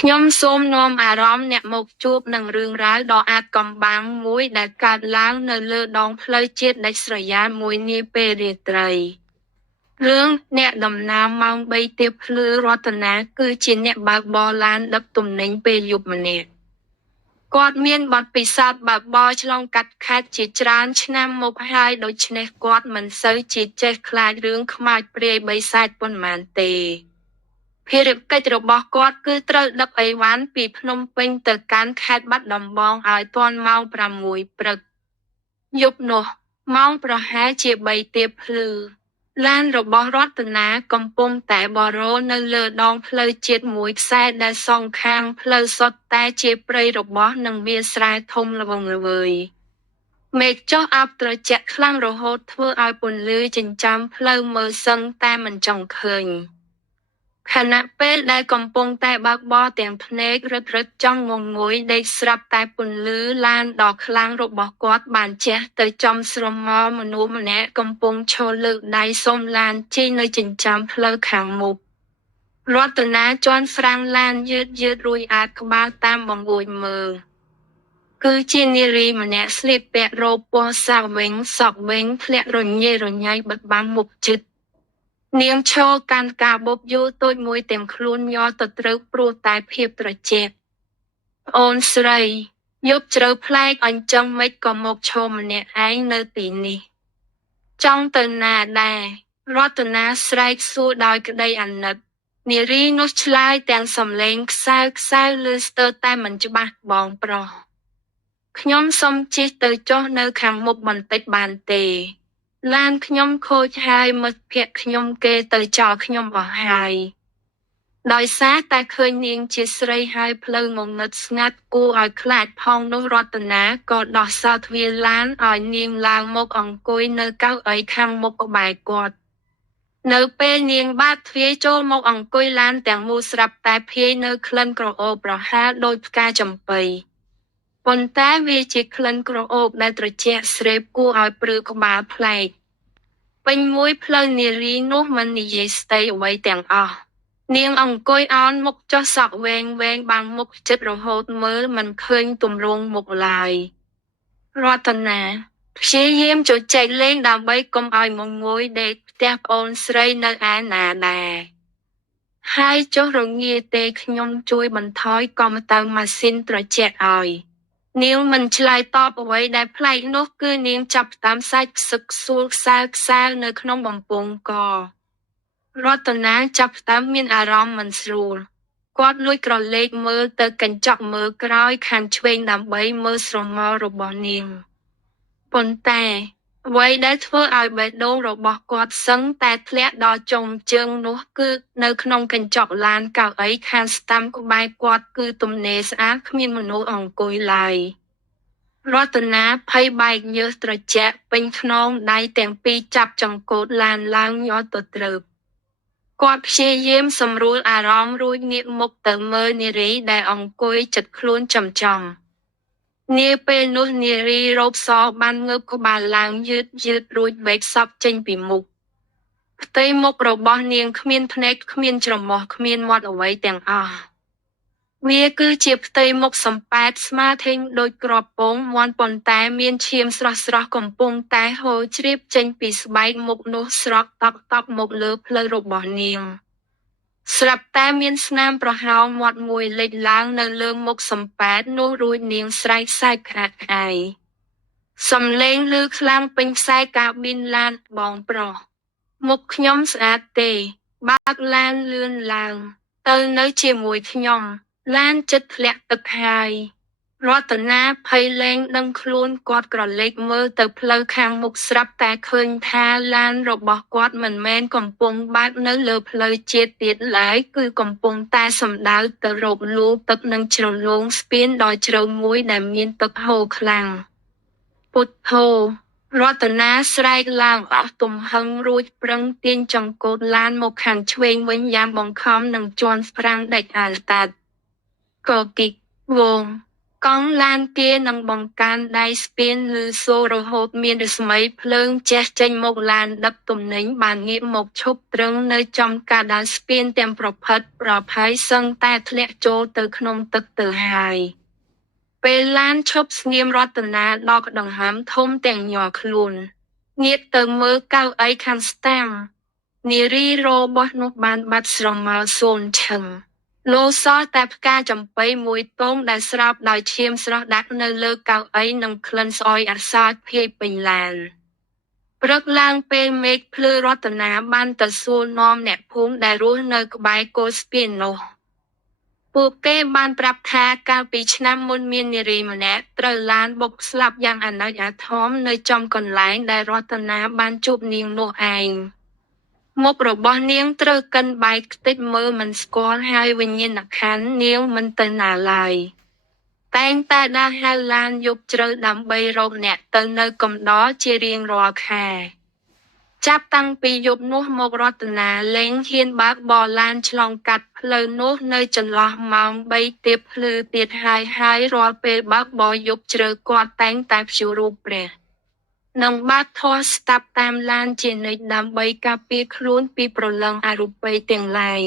ខ្ញុំសូមនាំអារម្មណ៍អ្នកមកជួបនឹងរឿងរ៉ាវដ៏អាថ៌កំបាំងមួយដែលកើតឡើងនៅលើដងផ្លូវជាតិដាច់ស្រយាលមួយនាពេលរាត្រីរឿងអ្នកដំណើរម៉ោង3ទៀបភ្លឺរតនាគឺជាអ្នកបើកបរឡានដឹកទំនិញពេលយប់ម្នាក់គាត់មានបទពិសោធន៍បើកបរឆ្លងកាត់ខេត្តជាច្រើនឆ្នាំមកហើយដូច្នេះគាត់មិនសូវជាចេះខ្លាចរឿងខ្មោចព្រាយបិសាចប៉ុន្មានទេភារកិច្ចរបស់គាត់គឺត្រូវដឹកអីវ៉ាន់ពីភ្នំពេញទៅកាន់ខេត្តបាត់ដំបងឲ្យទាន់ម៉ោង6ព្រឹកយប់នោះម៉ោងប្រហែលជា3ទៀបភ្លឺឡានរបស់រតនាកំពុងតែបរោនៅលើដងផ្លូវជាតិមួយខ្សែដែលសងខាងផ្លូវសុទ្ធតែជាព្រៃរបោះនិងវាលស្រែធំល្វឹងល្វើយមេឃចុះអប់ត្រជាក់ខ្លាំងរហូតធ្វើឲ្យពន្លឺចិញ្ចើមផ្លូវមើលសឹងតែមិនចង់ឃើញខណៈពេលដែលកំពុងតែបើកបរទាំងភ្នែករឹតៗចង់ងងុយដេកស្រាប់តែពន្លឺឡានដ៏ខ្លាំងរបស់គាត់បានជះទៅចំស្រមោលមនុស្សម្នាក់កំពុងឈរលើកដៃសុំឡានជិះនៅចិញ្ចើមផ្លូវខាងមុខរតនាជាន់ហ្វ្រាំងឡានយឺតរួយអាចក្បាលតាមបង្អួចមើលគឺជានារីម្នាក់ស្លៀកពាក់រ៉ូបពណ៌សាវិញសក់វិញធ្លាក់រញ៉េរញ៉ៃបិទបាំងមុខជិតនាងឈរកាន់ការបបយូរតូចមួយទាំងខ្លួនញ័រទៅត្រូវព្រោះតែភាពត្រជាក់អូនស្រីយប់ជ្រៅប្លែកអញ្ចឹងមិនក៏មកឈរម្នាក់ឯងនៅទីនេះចង់ទៅណាដែររតនាស្រែកសួរដោយក្តីអាណិតនារីនោះឆ្លើយទាំងសំឡេងខ្សៅៗឮស្ទើរតែមិនច្បាស់បងប្រុសខ្ញុំសុំជិះទៅចុះនៅខាងមុខបន្តិចបានទេឡានខ្ញុំខូចហើយមិត្តភក្តិខ្ញុំគេទៅចោលខ្ញុំអស់ហើយដោយសារតែឃើញនាងជាស្រីហើយផ្លូវងងឹតស្ងាត់គួរឲ្យខ្លាចផងនោះរតនាក៏ដោះសោទ្វារឡានឲ្យនាងឡើងមកអង្គុយនៅកៅអីខាងមុខក្បែរគាត់នៅពេលនាងបើកទ្វារចូលមកអង្គុយឡានទាំងមូលស្រាប់តែភាយនៅក្លិនក្រអូបប្រហើរដូចផ្កាចំបៃប៉ុន្តែវាជាក្លិនក្រអូបដែលត្រជាក់ស្រេបគួរឲ្យព្រឺក្បាលប្លែកពេញមួយផ្លូវនារីនោះមិននិយាយស្ដីអ្វីទាំងអស់នាងអង្គុយអោនមុខចុះសក់វែងបាំងមុខជិតរហូតមើលមិនឃើញទម្រង់មុខឡើយរតនាព្យាយាមជជែកលេងដើម្បីកុំឲ្យងងុយដេកផ្ទះប្អូនស្រីនៅឯណាដែរហើយចុះរងាទេខ្ញុំជួយបន្ថយកម្ដៅម៉ាស៊ីនត្រជាក់ឲ្យនាងមិនឆ្លើយតបអ្វីដែលប្លែកនោះគឺនាងចាប់តាមសាច់ខ្សឹកខ្សួលខ្សៅនៅក្នុងបំពង់ករតនាចាប់តាមមានអារម្មណ៍មិនស្រួលគាត់លួចក្រឡេកមើលទៅកញ្ចក់មើលក្រោយខាងឆ្វេងដើម្បីមើលស្រមោលរបស់នាងប៉ុន្តែអ្វីដែលធ្វើឲ្យបេះដូងរបស់គាត់សឹងតែធ្លាក់ដល់ចុងជើងនោះគឺនៅក្នុងកញ្ចក់ឡានកៅអីខាងស្តាំក្បែរគាត់គឺទំនេរស្អាតគ្មានមនុស្សអង្គុយឡើយរតនាភ័យបែកញើសត្រជាក់ពេញខ្នងដៃទាំងពីរចាប់ចង្កូតឡានឡើងញ័រទៅត្រើបគាត់ព្យាយាមសម្រួលអារម្មណ៍រួចងាកមុខទៅមើលនារីដែលអង្គុយជិតខ្លួនចំនាពេលនោះនារីរ៉ូបសបានងើបក្បាលឡើងយឺតរួចវែកសពចេញពីមុខផ្ទៃមុខរបស់នាងគ្មានភ្នែកគ្មានច្រមុះគ្មានមាត់អ្វីទាំងអស់វាគឺជាផ្ទៃមុខសំប៉ែតស្មើធេងដូចគ្រាប់ពងមាន់ប៉ុន្តែមានឈាមស្រស់កំពុងតែហូរជ្រាបចេញពីស្បែកមុខនោះស្រក់តប់មកលើផ្លូវរបស់នាងស្រាប់តែមានស្នាមប្រហោងមាត់មួយលេចឡើងនៅលើមុខសំប៉ែតនោះរួចនាងស្រែកសើចក្អាកក្អាយសំឡេងឮខ្លាំងពេញខ្សែកាប៊ីនឡានបងប្រុសមុខខ្ញុំស្អាតទេបើកឡានលឿនឡើងទៅនៅជាមួយខ្ញុំឡានចិត្តធ្លាក់ទឹកហើយរតនាភ័យលែងដឹងខ្លួនគាត់ក្រឡេកមើលទៅផ្លូវខាងមុខស្រាប់តែឃើញថាឡានរបស់គាត់មិនមែនកំពុងបើកនៅលើផ្លូវជាតិទៀតឡើយគឺកំពុងតែសំដៅទៅរកលូទឹកនិងជ្រលងស្ពានដ៏ជ្រៅមួយដែលមានទឹកហូរខ្លាំងពុទ្ធោរតនាស្រែកឡើងអស់ទំហឹងរួចប្រឹងទាញចង្កូតឡានមកខាងឆ្វេងវិញយ៉ាងបង្ខំនឹងជាន់ហ្វ្រាំងដាច់អាល់តាត់កគិកវង កង់ឡានគេនឹងបង្កើនដៃស្ពានឬសូររហូតមានរស្មីភ្លើងជះចេញមកឡានដឹកទំនិញបានងាកមកឈប់ត្រឹងនៅចំកាដាលស្ពានទាំងប្រផិតប្រផាយសឹងតែធ្លាក់ចូលទៅក្នុងទឹកទៅហើយពេលឡានឈប់ស្ងៀមរតនាដកដង្ហើមធំទាំងញ័រខ្លួនងាកទៅមើលកៅអីខាងស្តាំនារីរបស់នោះបានបាត់ស្រមោលសូនឈឹងលោសល់តែផ្កាចំប៉ីមួយទងដែលស្រោបដោយឈាមស្រស់ដាក់នៅលើកៅអីនិងក្លិនស្អុយអសោចភាយពេញឡានព្រឹកឡើងពេលមេឃភ្លឺរតនាបានទៅសួរនាំអ្នកភូមិដែលរស់នៅក្បែរគល់ស្ពាននោះពួកគេបានប្រាប់ថាកាលពីឆ្នាំមុនមាននារីម្នាក់ត្រូវឡានបុកស្លាប់យ៉ាងអនាចអាធមនៅចំកន្លែងដែលរតនាបានជួបនាងនោះឯងមុខរបស់នាងត្រូវកិនបែកខ្ទេចមើលមិនស្គាល់ហើយវិញ្ញាណក្ខន្ធនាងមិនទៅណាឡើយតែងតែដើរហៅឡានយប់ជ្រៅដើម្បីរកអ្នកទៅនៅកំដរជារៀងរាល់ខែចាប់តាំងពីយប់នោះមករតនាលែងហ៊ានបើកបរឡានឆ្លងកាត់ផ្លូវនោះនៅចន្លោះម៉ោង3ទៀបភ្លឺទៀតហើយរាល់ពេលបើកបរយប់ជ្រៅគាត់តែងតែព្យួររូបព្រះនិងបាត់ធោះស្តាប់តាមឡានជានិច្ចដើម្បីការពារខ្លួនពីព្រលឹងអរូបីទាំងឡាយ